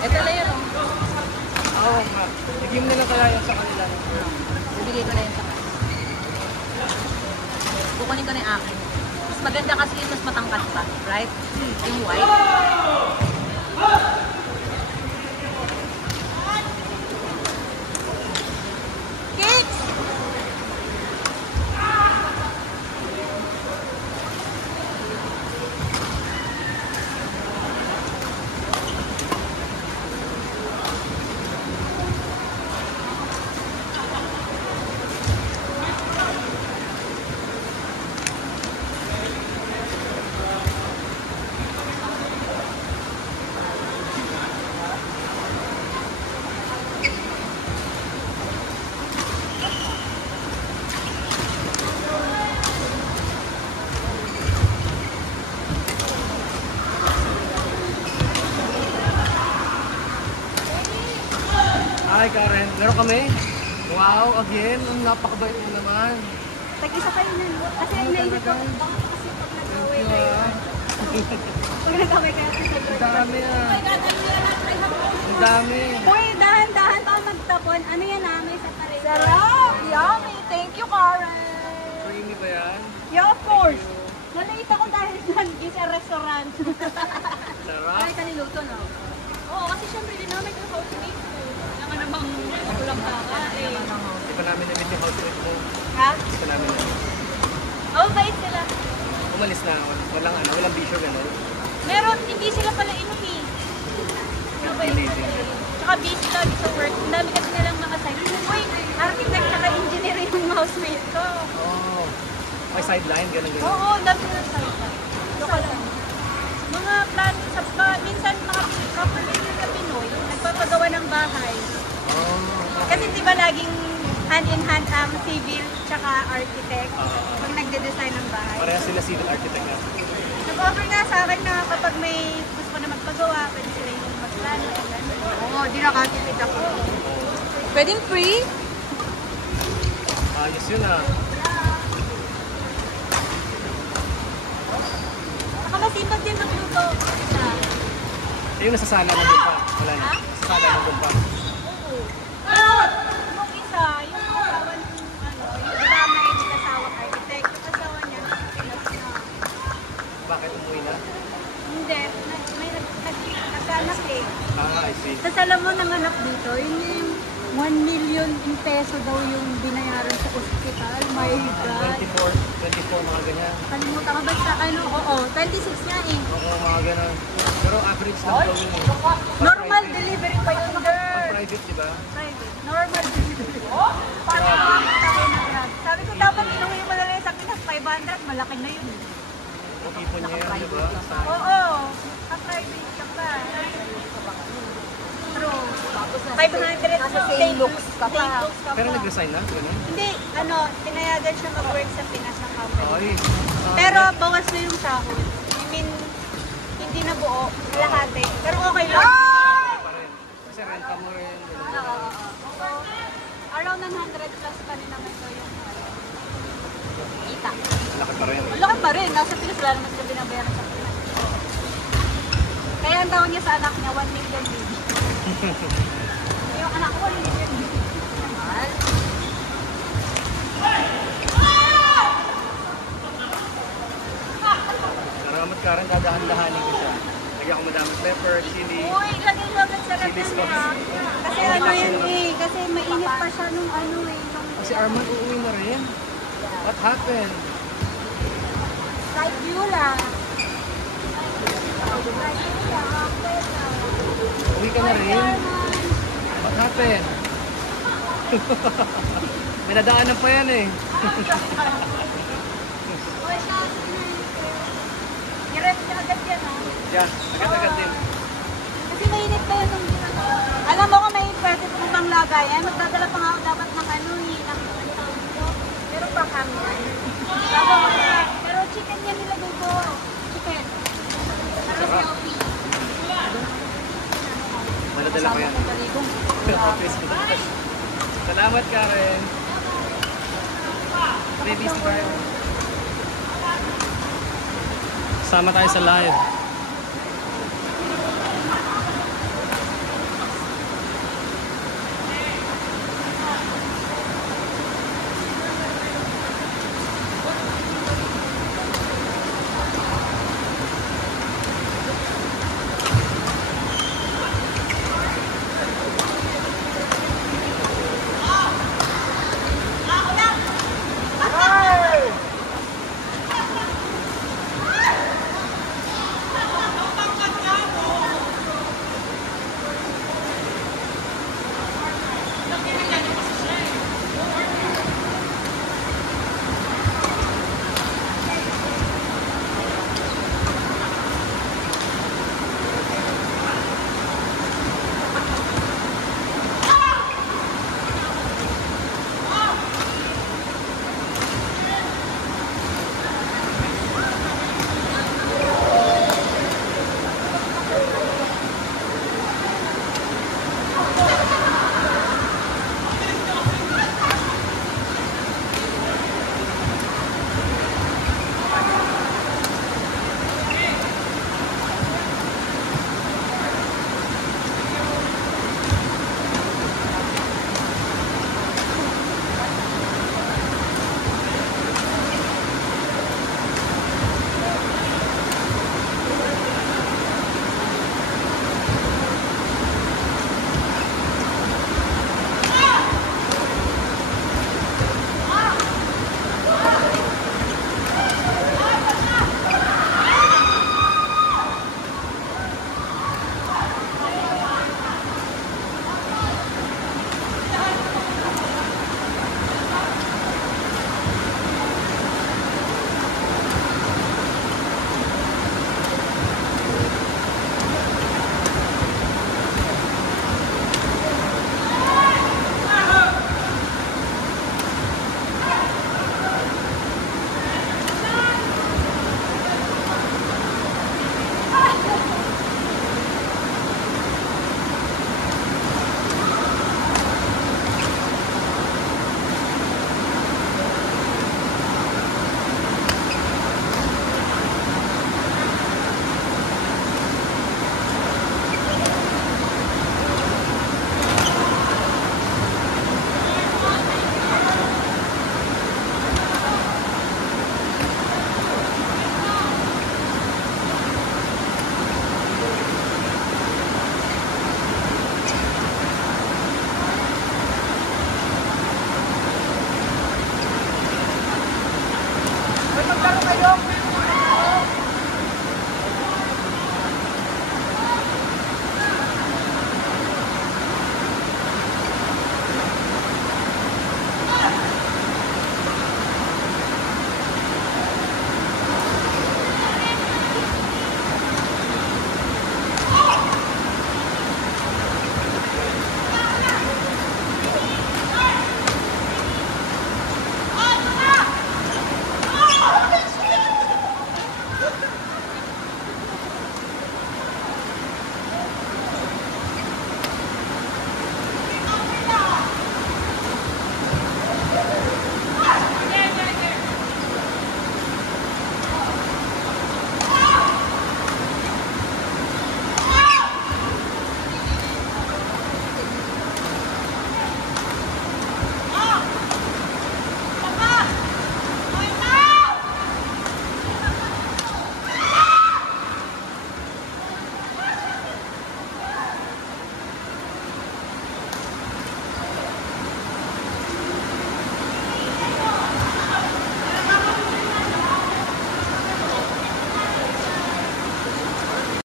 Ito na yun, oh. Oo nga. Bigyan mo na lang kaya yan sa kanila. Bibigay ko na yun sa kanila. Kukunin ko na yung akin. Mas maganda kasi yun, mas matangkas pa. Right? Yung white. Kids! Hi Karen, meron kami? Wow, again, ang napakabait mo naman. Tag-isa kayo na. Kasi naisip ko, kasi pag nag-away Thank you, kayo. ah. Pag nag-away kayo sa Ang George. dami ah. Ang dami. Uy, dahan-dahan pa magtapon. Ano yan ah? May isa pa rin. Sarap! Yummy! Thank you, Karen! Creamy ba yan? Yeah, of course. Nalate ako dahil nandun sa restaurant. Sarap. Ay, kaniluto, no? Oo, kasi syempre din namin yung housemate ko. Kailangan namang kulang kakain. Hindi pa namin na-meet yung housemate mo. Ha? Hindi pa namin na-meet. Oh, bait sila. Umalis na. Walang bisyo gano'n. Meron, hindi sila pala inuwi. Tsaka busy lagi sa work. Ang dami kasi nilang naka-side. Uy, architect tsaka engineer yung housemate ko. Oh. May sideline, gano'n. Oo, ang dami nilang side. Mga plano sa minsan mga property sa Pinoy, nagpapagawa ng bahay. Oh. Kasi di ba laging hand in hand ang civil tsaka architect pag nagde-design ng bahay. Pareha sila civil architect na. Nag-offer nga sa akin na kapag may gusto na magpagawa, pwede sila yung magplano. Oo, di nakatipid ako. Pwedeng free? Ayos yun ah. Saka masipag din magluto. Yung nasasala ng gumpa. Wala na. Ha? Nasasala ng gumpa. Oo. Yung isa, yung asawa ng yung iba may kasawang architect, yung asawa niya, Bakit umuwi na? hindi, may nagkanak eh. Ah, I see. Tapos alam mo, nanganak dito, yung 1 million in peso daw yung binayaran sa ospital. My God. 24 mga ganyan. Kalimutan ka basta, ano, oo, 26 nga eh. Oo, mga ganyan. Pero average lang daw yun eh. Normal delivery pa yun, girl. Private, di ba? Private. Normal delivery. Sabi ko, makita ko na grab. Sabi ko, dapat inuwi mo na lang sa Pinas, 500, malaki na yun. Ipon niya yan, di ba? Oo, ka-private ka pa. True. 500 Nasa same looks ka pa. Same looks ka Pero pa. nag-resign na? Ganun? Hindi, ano, pinayagan siya mag-work sa Pinas ng company. Ay. Pero bawas na yung sahod. I mean, hindi na buo, lahat eh. Pero okay lang. Pa rin. Kasi renta mo rin. Oo. So, around 100 plus pa rin naman ito yung kita. Laki pa rin. Malaki pa rin. Nasa Pinas, wala naman sila binabayaran sa Pinas. Kaya ang tawag niya sa anak niya, 1 million baby. Yung anak ko, 1 million baby. Salamat Karen, dadahan-dahanin ko siya. Lagyan ko madami pepper, chili. Uy, lagay mo agad sa rep Chili yan sauce. ha. Kasi ano yan eh, kasi mainit pa siya nung ano eh. Si Arman uuwi na rin. What happened? Like you lang. Uwi ka na rin? What happened? May nadaanan pa yan eh. I-rep niya agad yan ha. Yan, agad-agad din. Kasi mainit pa yun nung ginagawa. Alam mo kung may pwede po bang lagayan, magdadala pa nga ako dapat ng ano eh, ng pero pa kami. Pero chicken yan nilagay ko. Chicken. Pero Sarap. healthy. Maladala ko yan. Okay. Salamat Karen. Baby, bye. Sama tayo sa live.